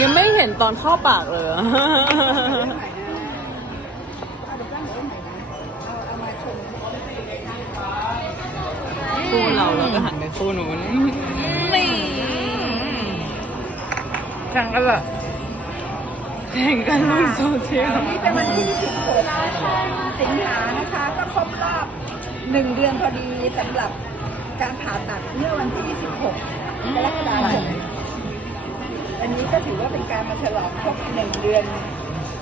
ยังไม่เห็นตอนเข้าปากเลยอะคู่เราแล้วก็หันไปคู่นู้นนี่แข่งกันเหรอแข่งกันลงโซเชียลนี่เป็นวันที่26สิงหานะคะ ก็ครบรอบหนึ่งเดือนพอดีสำหรับการผ่าตัดเมื่อวันที่26กรกฎาคม อันนี้ก็ถือว่าเป็นการมาฉลองครบหนึ่งเดือน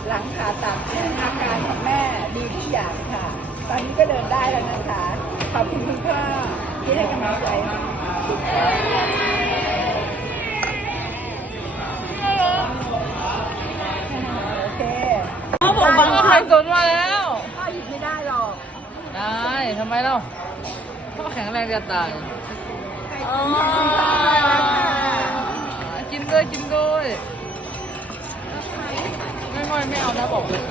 หลังผ่าตัดอาการของแม่ดีทุกอย่างค่ะ ตอนนี้ก็เดินได้แล้วนะคะ ขอบคุณคุณพ่อที่ให้กำลังใจโอเคเขาบอกบางพ่อคไข่รั้งตุ๋นมาแล้ว พ่อหยิบไม่ได้หรอกได้ทำไมเล่าพ่อแข็งแรงจะตาย อ๋อ ไม่ค่อยไม่เอานะบอกเลย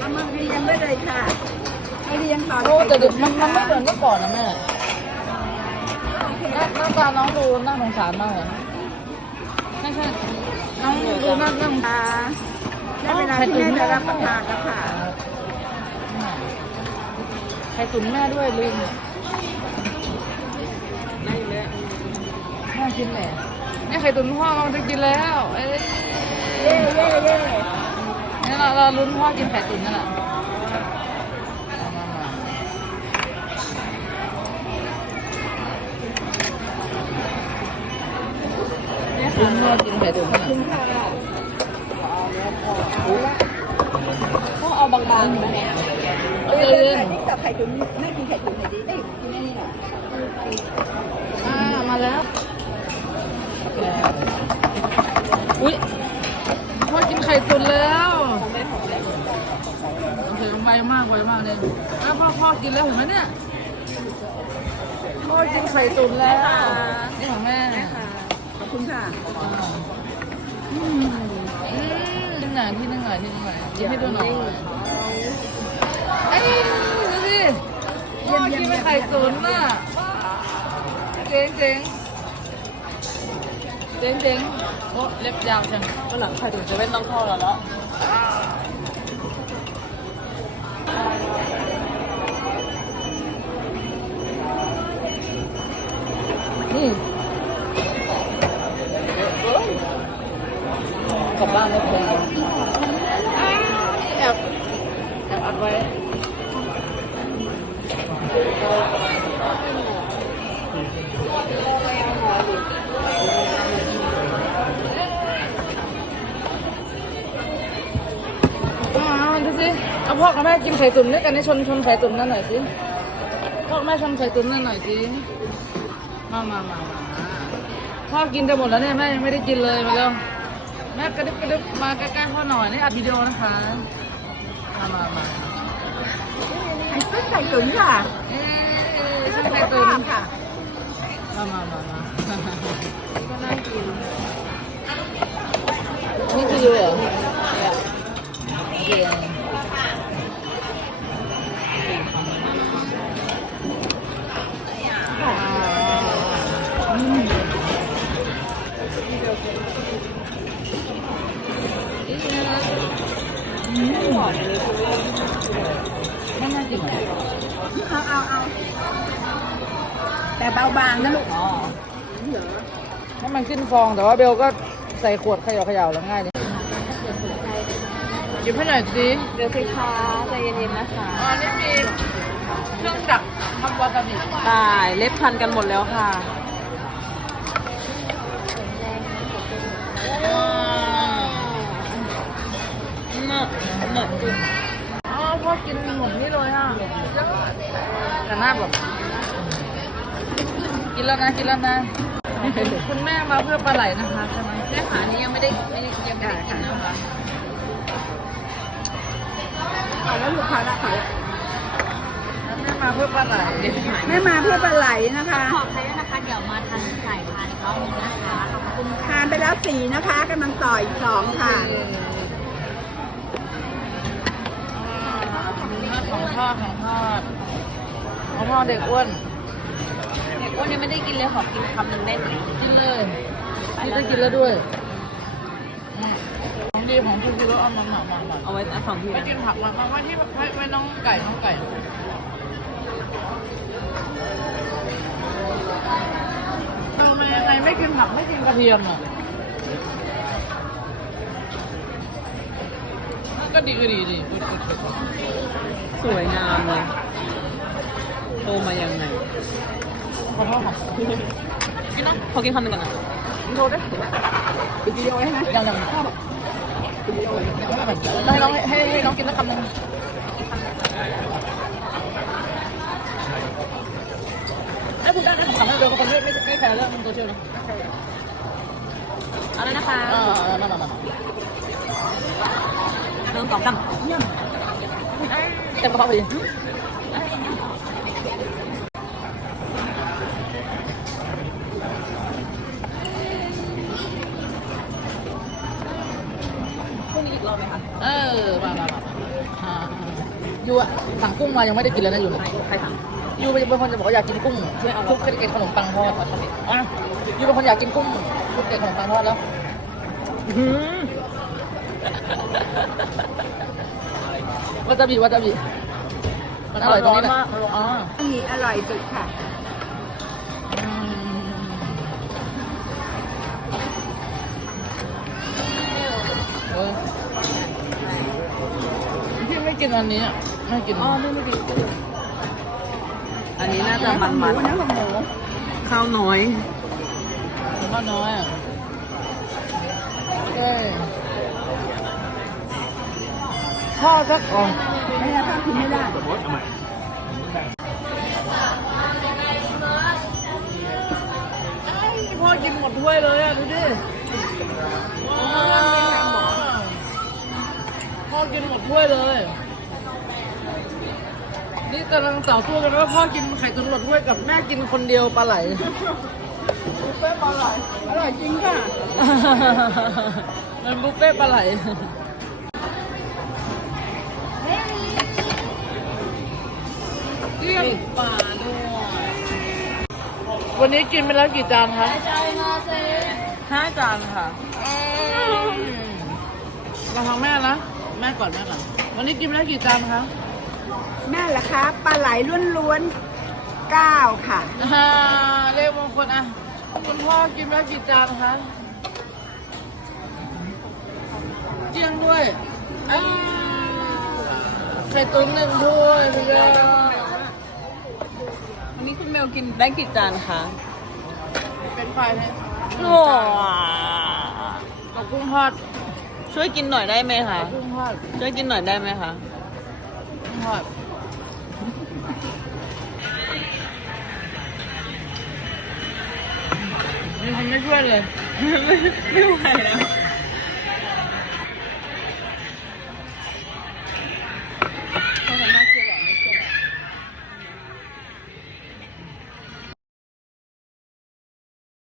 เอามาเรียงได้เลยค่ะเอาเรียงต่อโอ้แต่เดี๋ยวมันมันไม่เหมือนเมื่อก่อนนะแม่หน้าหน้าตาน้องดูน่าสงสารมากเลยไม่ใช่น้องดูน่าน่าสงสารค่ะได้เวลาที่แม่จะรับประทานแล้วค่ะไข่ตุ๋นแม่ด้วยลิงได้เลยแม่กินแหละนี่ไข่ตุ๋นพ่อเราจะกินแล้ว เอ้ยเย่เย่เย่นี่เราเราลุ้นพ่อกินไข่ตุ๋นนั่นแหละลุ้นพ่อกินไข่ตุ๋นนั่นแหละพ่อเอาบางๆนะเอ้ยเย็เย็นนนี่กับไข่ตุ๋นแม่กินไข่ตุ๋นหน่อยดิเอ้ยกินนี่หน่อยอ่ามาแล้วอุ้ย พ่อกินไข่ตุ๋นแล้วโอเคไวมากไวมากเลยแล้วพ่อพ่อกินแล้วเห็นไหมเนี่ยพ่อกินไข่ตุ๋นแล้วนี่ของแม่ขอบคุณค่ะอืมที่หน่อยที่นึ่งหน่อยที่นึ่งหน่อยยิ้มให้ดูหน่อยเอ้ยดูสิพ่อกินเป็นไข่ตุ๋นน่ะเจ๋งเจ๋งเจ๋งเจ๋ง โอ้เล็บยาวจังวันหลังใครถึงจะไม่ต้องเข้าแล้วเนาะนี่กลับบ้านไม่เป็นไรแอบแอบอัดไว้เอาดูสิเอา พ่อกับแม่กินไข่ตุ๋นด้วยกันให้ชนชนไข่ตุ๋นนั่นหน่อยสิพ่อกับแม่ชนไข่ตุ๋นนั่นหน่อยสิมามามามาพ่อกินจะหมดแล้วเนี่ยแม่ยังไม่ได้กินเลยมาเร็วแม่กระดึบกระดึบมาใกล้ๆพ่อหน่อยนี่อัดวิดีโอนะคะมามามาไอ้ต้นไข่ตุ๋นค่ะเอ๊ะชนไข่ตุ๋นค่ะมามามามาก็น่ากินนี่คือเหรอเดี๋ยว แต่เบาบางนะลูกอ๋อให้มันขึ้นฟองแต่ว่าเบลก็ใส่ขวดเขย่าเขย่าแล้วง่ายดิหยิบให้หน่อยสิเดี๋ยวสิคะใจเย็นๆนะคะอ๋อนี่มีเครื่องดักทำวาซาบิตายเล็บพันกันหมดแล้วค่ะเนอะเนอะจริงอ๋อพ่อกินหมดนี่เลยอะแต่หน้าแบบ กินแล้วนะกินแล้วนะ คุณแม่มาเพื่อปลาไหลนะคะใช่ไหมแม่ขานี้ยังไม่ได้ไม่ได้ยังไม่ได้กินนะคะเอาแล้วลูกค้าละค่ะแล้วแม่มาเพื่อปลาไหลแม่มาเพื่อปลาไหลนะคะขอบใจด้วยนะคะเดี๋ยวมาทานไข่ทานอีกรอบนึงนะคะขอบคุณทานไปแล้วสี่นะคะกำลังต่ออีกสองค่ะของทอดของทอดของพ่อเด็กอ้วนเด็กอ้ วนยังไม่ได้กินเลยขอกินคำหนึ่งได้ไหมกินเลยนี่ก็กินแล้วด้วยอืมของดีของพี่คือรสเอามันหมามามาเอาไว้ฝั่งพี่ไม่นะกินผักมามาไว้ที่ไว้ไว้น้องไก่น้องไก่ทำไมยังไงไม่กินผักไม่กินกระเทียมอะก็ดีก็ดีดีกดกดกดกดสวยงามเลยโตมายังไง ขอโทษค่ะกินนะขอกินคำหนึ่งก่อนนะโทษด้วยวิดีโอใช่ไหมยังยังชอบให้น้องให้ให้น้องกินสักคำหนึ่งไอ้พูดได้นะผมสั่งให้เดียวกับคนไม่ไม่ไม่แคร์เรื่องโซเชียลนะเอาเลยนะคะอ่ามามามาหนึ่งสองสามเต็มกระเพาะพอดี พรุ่งนี้อีกรอบไหมคะ เออมามามาอ่า ยูอะสั่งกุ้งมายังไม่ได้กินเลยนะยูใครใครถามยูเป็นคนจะบอกว่าอยากกินกุ้งคลุกเกล็ดขนมปังทอดอะยูเป็นคนอยากกินกุ้งคลุกเกล็ดขนมปังทอดแล้ววาซาบิวาซาบิมันอร่อยตรงนี้แหละอ๋ออันนี้อร่อยสุดค่ะ กินอันนี้อะไม่กินอ๋อไม่ไม่ดีอันนี้น่าจะมันหมันนะของหมูข้าวน้อยข้าวน้อยอะเอ้ยพ่อสักอ๋อไม่งั้นถ้ากินไม่ได้ กำลังต่อสู้กันว่าพ่อกินไข่ตุ๋นหมดถ้วยกับแม่กินคนเดียวปลาไหลบุฟเฟ่ต์อร่อยอร่อยจริงค่ะมันบุฟเฟ่ต์ปลาไหลเรียกปลาด้วยวันนี้กินไปแล้วกี่จานคะห้าจานค่ะมาทางแม่นะแม่ก่อนแม่ก่อนวันนี้กินไปแล้วกี่จานคะ แม่ล่ะคะปลาไหลล้วนๆเก้าค่ะ อ่าเลขมงคลอะ คุณพ่อกินไปแล้วกี่จานคะเจียงด้วยอ่าไข่ตุ๋นหนึ่งด้วยพี่แก้ววันนี้คุณเมลกินได้กี่จานคะเป็นไฟให้ว้ากับกุ้งทอดช่วยกินหน่อยได้ไหมคะ กุ้งทอด ช่วยกินหน่อยได้ไหมคะกุ้ง ทอดมีคนไม่ช่วยเลย ไม่ไหวแล้ว